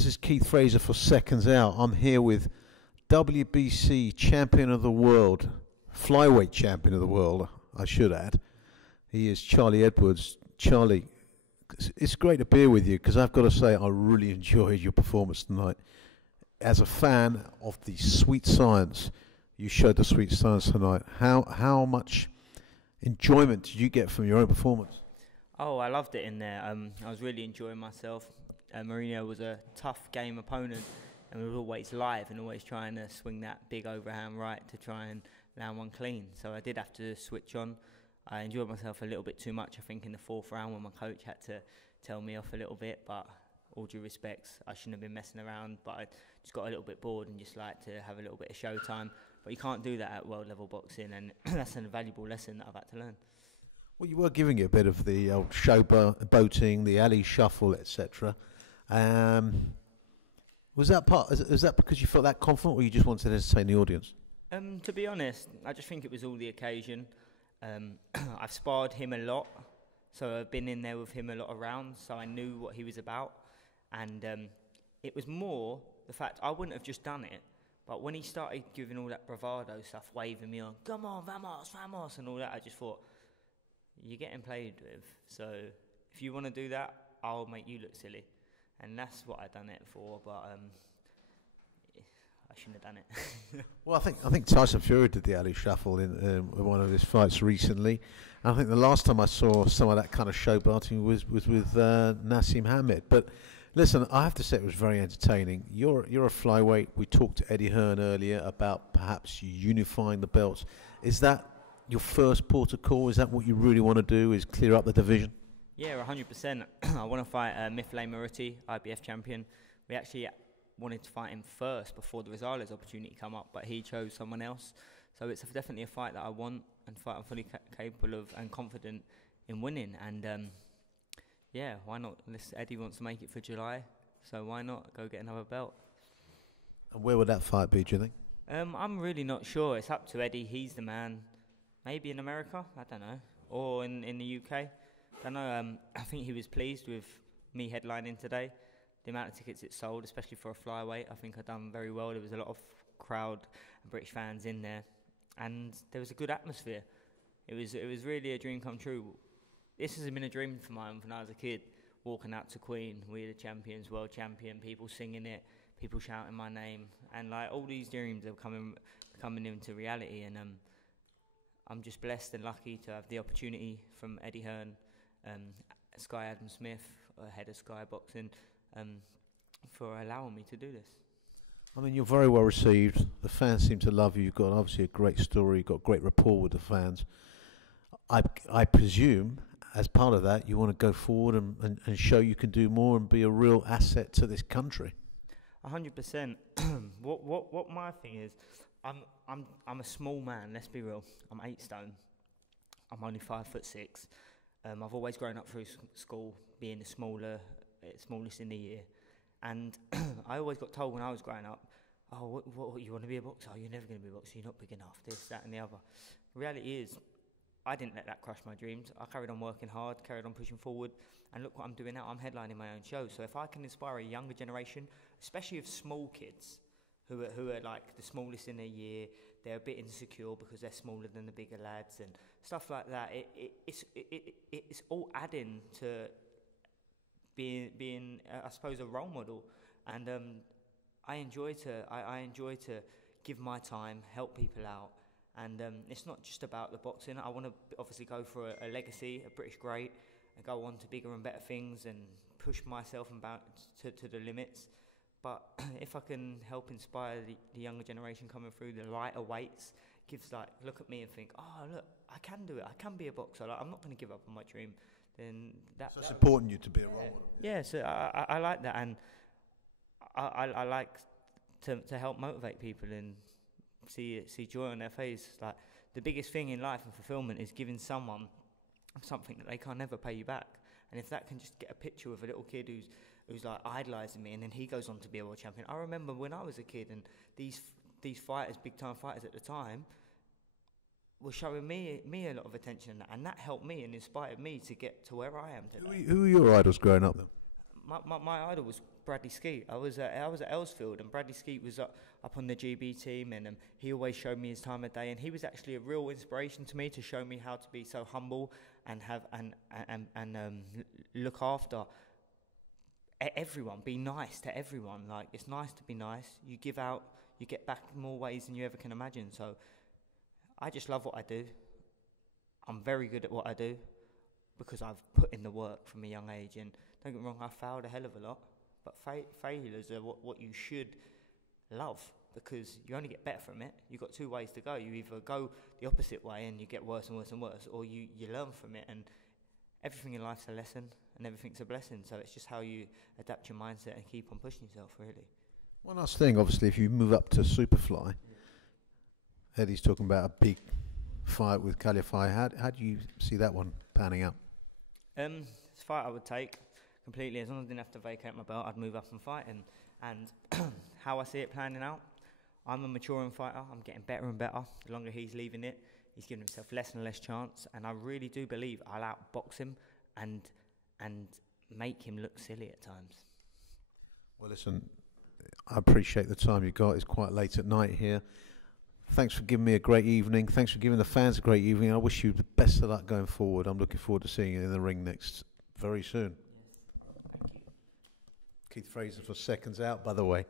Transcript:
This is Keith Fraser for Seconds Out. I'm here with WBC champion of the world, flyweight champion of the world, I should add. He is Charlie Edwards. Charlie, it's great to be with you because I've got to say I really enjoyed your performance tonight. As a fan of the sweet science, you showed the sweet science tonight. How much enjoyment did you get from your own performance? Oh, I loved it in there. I was really enjoying myself. Moreno was a tough game opponent and was always live and always trying to swing that big overhand right to try and land one clean. So I did have to switch on. I enjoyed myself a little bit too much, I think, in the fourth round when my coach had to tell me off a little bit. But all due respects, I shouldn't have been messing around. But I just got a little bit bored and just like to have a little bit of showtime. But you can't do that at world level boxing, and that's a valuable lesson that I've had to learn. Well, you were giving it a bit of the old showboating, the alley shuffle, etc. Was that because you felt that confident, or you just wanted to entertain the audience? To be honest, I just think it was all the occasion. I've sparred him a lot, so I've been in there with him a lot around, so I knew what he was about. And it was more the fact I wouldn't have just done it, but when he started giving all that bravado stuff, waving me on, come on, vamos, vamos, and all that, I just thought, you're getting played with. So if you want to do that, I'll make you look silly. And that's what I've done it for, but I shouldn't have done it. Well, I think Tyson Fury did the alley shuffle in one of his fights recently. And I think the last time I saw some of that kind of showboating was with Nassim Hamed. But listen, I have to say it was very entertaining. You're a flyweight. We talked to Eddie Hearn earlier about perhaps unifying the belts. Is that your first port of call? Is that what you really want to do, is clear up the division? Yeah, 100%. I want to fight Miflay Maruti, IBF champion. We actually wanted to fight him first before the Rosales opportunity come up, but he chose someone else. So it's definitely a fight that I want and fight I'm fully capable of and confident in winning. And yeah, why not? Eddie wants to make it for July, so why not go get another belt? And where would that fight be, do you think? I'm really not sure. It's up to Eddie. He's the man. Maybe in America, I don't know, or in the UK. I don't know. I think he was pleased with me headlining today. The amount of tickets it sold, especially for a flyweight, I think I've done very well. There was a lot of crowd and British fans in there, and there was a good atmosphere. It was really a dream come true. This has been a dream for mine when I was a kid, walking out to Queen, we're the champions, world champion, people singing it, people shouting my name, and like all these dreams are coming into reality. And I'm just blessed and lucky to have the opportunity from Eddie Hearn, Sky Adam Smith, head of Sky Boxing, for allowing me to do this. I mean, you're very well received. The fans seem to love you. You've got obviously a great story. You've got great rapport with the fans. I presume, as part of that, you want to go forward and show you can do more and be a real asset to this country. 100%. What my thing is, I'm a small man. Let's be real. I'm 8 stone. I'm only 5'6". I've always grown up through school being the smallest in the year, and I always got told when I was growing up, oh, what you want to be a boxer? Oh, you're never going to be a boxer. You're not big enough. This, that, and the other. The reality is, I didn't let that crush my dreams. I carried on working hard, carried on pushing forward, and look what I'm doing now. I'm headlining my own show. So if I can inspire a younger generation, especially of small kids, who are like the smallest in their year, they're a bit insecure because they're smaller than the bigger lads and stuff like that. It's all adding to being I suppose, a role model. And I enjoy to give my time, help people out. And it's not just about the boxing. I want to obviously go for a legacy, a British great, and go on to bigger and better things and push myself to the limits. But if I can help inspire the younger generation coming through, the lighter weights, gives like, look at me and think, oh, look, I can do it. I can be a boxer. Like, I'm not going to give up on my dream. Then that. So it's important you to be a role model. Yeah, so I like that, and I like to help motivate people and see joy on their face. Like, the biggest thing in life and fulfillment is giving someone something that they can't never pay you back. And if that can just get a picture of a little kid who's like idolising me, and then he goes on to be a world champion. I remember when I was a kid, and these fighters, big time fighters at the time, were showing me a lot of attention, and that helped me and inspired me to get to where I am today. Who were your idols growing up then? My idol was Bradley Skeet. I was at Ellsfield, and Bradley Skeet was up on the GB team, and he always showed me his time of day, and he was actually a real inspiration to me to show me how to be so humble and have look after everyone, be nice to everyone. Like, it's nice to be nice. You give out, you get back in more ways than you ever can imagine. So I just love what I do. I'm very good at what I do because I've put in the work from a young age. And don't get me wrong, I failed a hell of a lot, but failures are what you should love, because you only get better from it. You've got two ways to go. You either go the opposite way and you get worse and worse and worse, or you learn from it, and everything in life's a lesson and everything's a blessing. So it's just how you adapt your mindset and keep on pushing yourself, really. One last thing, obviously, if you move up to Superfly, Eddie's talking about a big fight with Calify. How do you see that one panning out? It's a fight I would take completely. As long as I didn't have to vacate my belt, I'd move up and fight. And how I see it planning out, I'm a maturing fighter. I'm getting better and better. The longer he's leaving it, he's giving himself less and less chance. And I really do believe I'll outbox him and make him look silly at times. Well, listen, I appreciate the time you got. It's quite late at night here. Thanks for giving me a great evening. Thanks for giving the fans a great evening. I wish you the best of luck going forward. I'm looking forward to seeing you in the ring very soon. Yes. Thank you. Keith Fraser for Seconds Out, by the way.